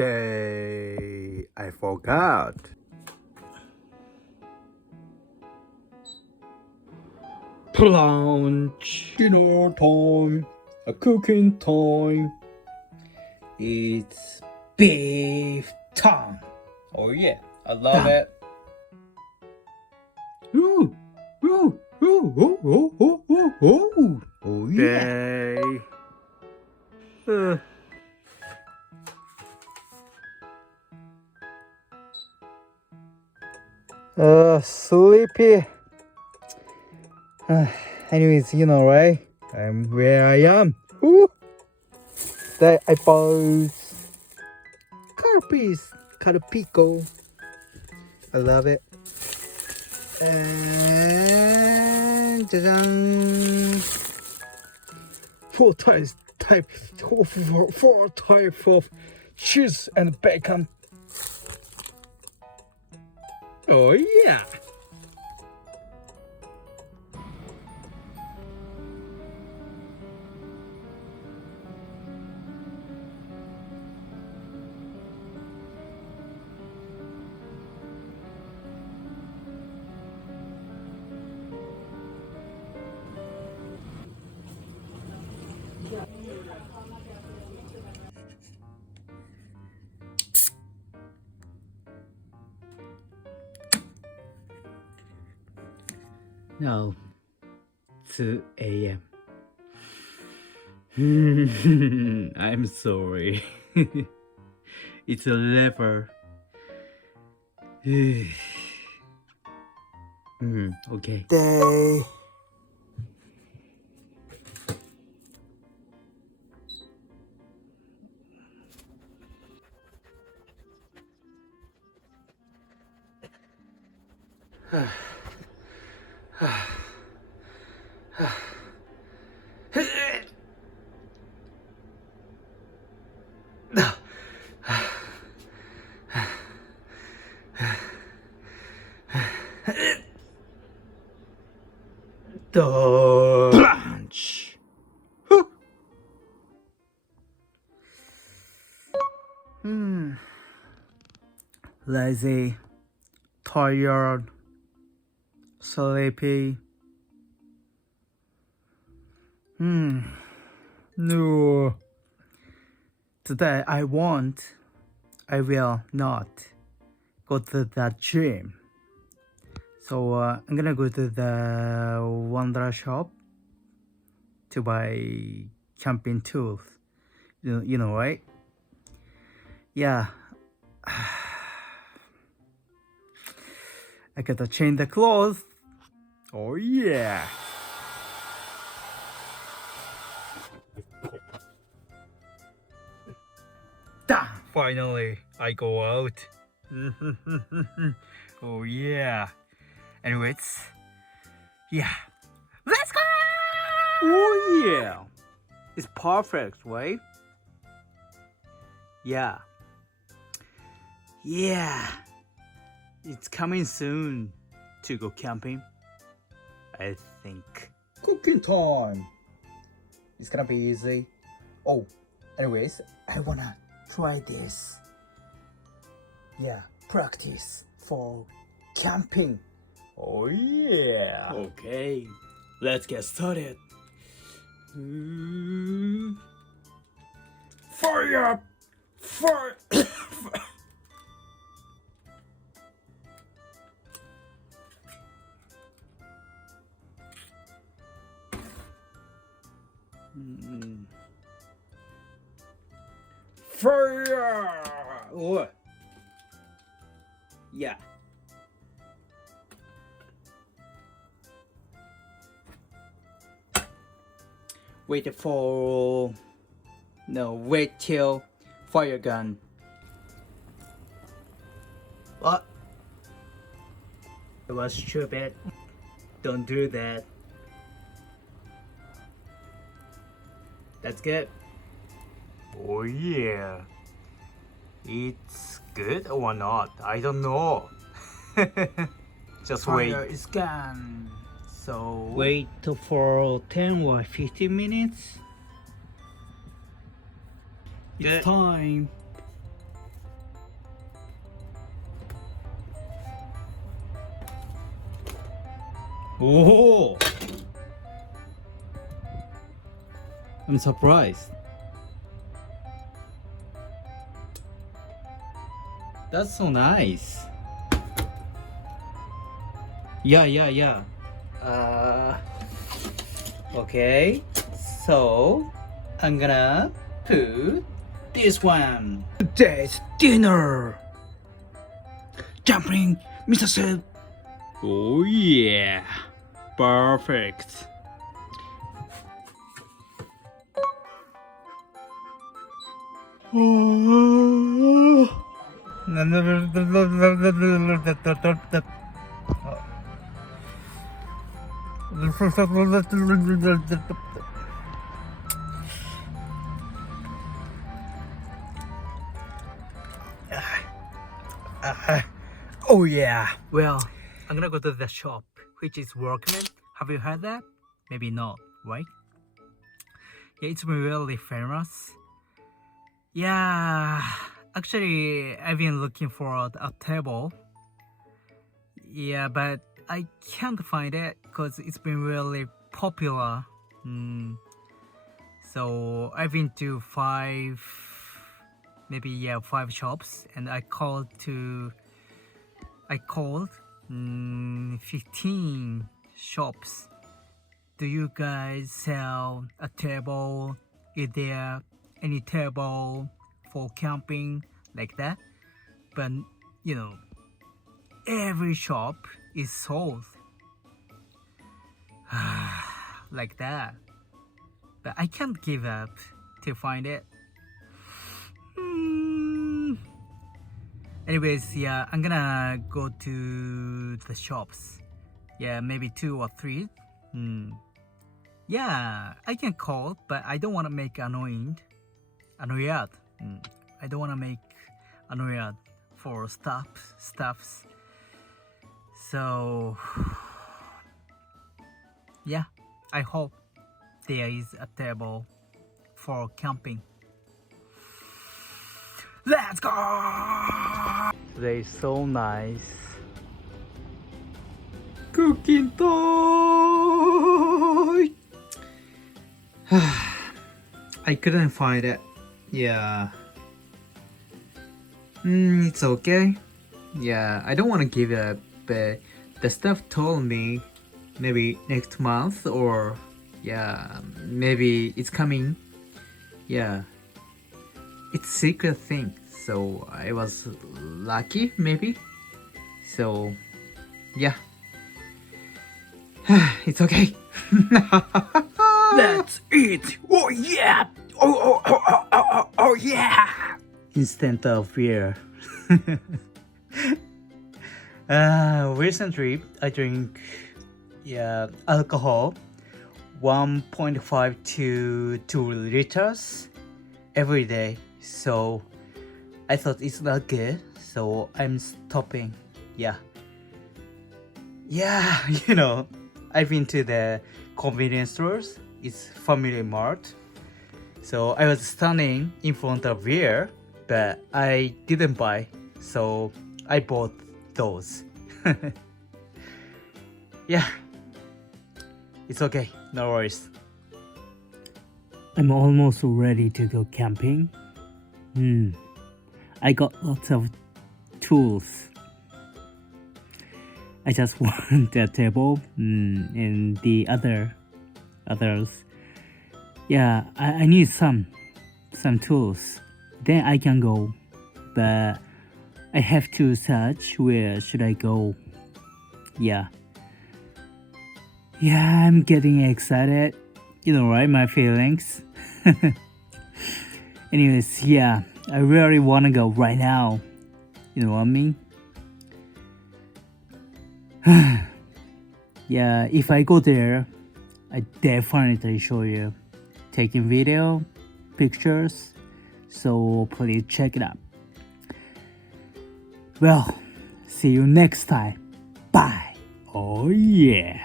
I forgot. Plunge. Dinner time. A cooking time. It's beef time. Oh yeah, I love it. Ooh, ooh, ooh, ooh, ooh, ooh, ooh, ooh. Oh yeah. Sleepy. Anyways, you know, right? I'm where I am. Ooh. That I bought Carpis Carpico. I love it. And four types of cheese and bacon. Oh yeah. Now, 2 a.m. I'm sorry. It's a lever. Okay. Day. The plunge. Lazy, tired, sleepy. No. Today I will not go to that gym. So I'm gonna go to the Wondra shop to buy camping tools. You know, right? Yeah. I gotta change the clothes. Oh yeah. Finally, I go out. Oh yeah. Anyways, yeah. Let's go! Oh yeah. It's perfect, right? Yeah. Yeah. It's coming soon to go camping, I think. Cooking time. It's gonna be easy. Oh, anyways, I wanna try this. Yeah, practice for camping. Oh yeah. Okay, let's get started. Fire! Fire! Fire! Oh. Yeah. Wait till fire gun. What? It was stupid. Don't do that. That's good. Oh yeah. It's good or not? I don't know. Just wait. Fire is gone. So wait for 10 or 15 minutes. It's time. Oh, I'm surprised. That's so nice. Yeah. Okay. So I'm gonna put this one. Today's dinner. Jumping Mr. Soup. Oh yeah. Perfect. Oh yeah. Well, I'm gonna go to the shop, which is Workman. Have you heard that? Maybe not, right? Yeah, it's been really famous. Yeah, actually, I've been looking for a table. Yeah, but I can't find it because it's been really popular. So I've been to five shops, and I called 15 shops. Do you guys sell a table? Is there any table for camping like that? But you know, every shop is sold like that. But I can't give up to find it. Anyways, yeah, I'm gonna go to the shops. Yeah, maybe 2 or 3. Yeah, I can call, but I don't want to make annoyed. I don't want to make annoyed for stuffs. So yeah, I hope there is a table for camping. Let's go! Today is so nice. Cooking toy! I couldn't find it. Yeah. It's okay. Yeah, I don't want to give up, but the staff told me maybe next month or yeah, maybe it's coming. Yeah. It's secret thing, so I was lucky maybe. So yeah. It's okay. Let's eat. Oh yeah. Oh yeah. Instant of fear. Recently I drink alcohol 1.5 to 2 liters every day. So I thought it's not good, so I'm stopping. Yeah, you know, I've been to the convenience stores. It's Family Mart. So I was standing in front of beer, but I didn't buy, so I bought those. Yeah, it's okay, no worries. I'm almost ready to go camping. I got lots of tools. I just want that table and the others. Yeah, I need some tools. Then I can go. But I have to search where should I go. Yeah, I'm getting excited. You know, right? My feelings. Anyways, yeah, I really want to go right now. You know what I mean? Yeah, if I go there, I definitely show you. Taking video, pictures, so please check it out. Well, see you next time. Bye. Oh yeah.